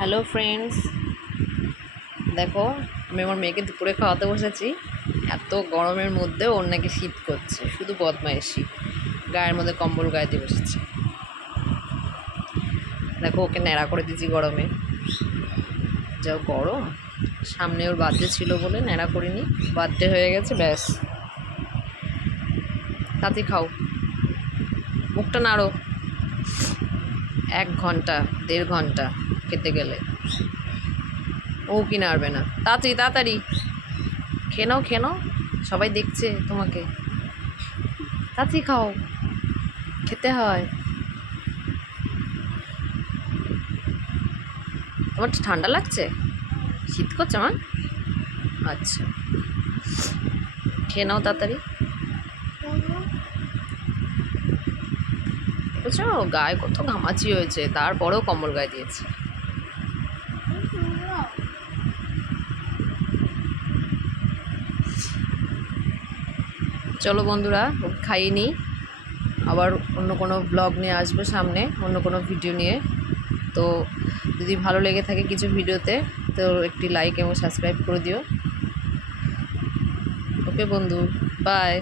Hello friends দেখো, আমি আমার মেয়েকে দুপুরে খাওয়াতে বসেছি। এত গরমের মধ্যে ওর নাকি শীত করছে। শুধু বদমাইশি। গায়ের মধ্যে কম্বল গায়ে দিয়ে বসেছে। দেখো, ওকে ন্যাড়া করে দিয়েছি গরমে। যা গরম। সামনে ওর বার্থডে ছিল বলে ন্যাড়া করিনি। বার্থডে হয়ে গেছে, ব্যাস। তাতে খাও। মুখটা নাড়ো। এক ঘণ্টা, দেড় ঘণ্টা। খেতে গেলে। ও কি নাড়বে না। তাড়াতাড়ি তাড়াতাড়ি। খেয়ে নাও খেয়ে নাও সবাই দেখছে তোমাকে। তাড়াতাড়ি খাও। খেতে হয়। তোমার ঠান্ডা লাগছে? শীত করছে আমার আচ্ছা। খেয়ে নাও তাড়াতাড়ি গায়ে কত ঘামাচি হয়েছে। তারপরেও কম্বল গায়ে দিয়েছে। চলো বন্ধুরা, খাইয়ে নিই। আবার অন্য কোনো ব্লগ নিয়ে আসবে সামনে, অন্য কোনো ভিডিও নিয়ে। তো যদি ভালো লেগে থাকে কিছু ভিডিওতে তো একটি লাইক এবং সাবস্ক্রাইব করে দিও। ওকে বন্ধু বাই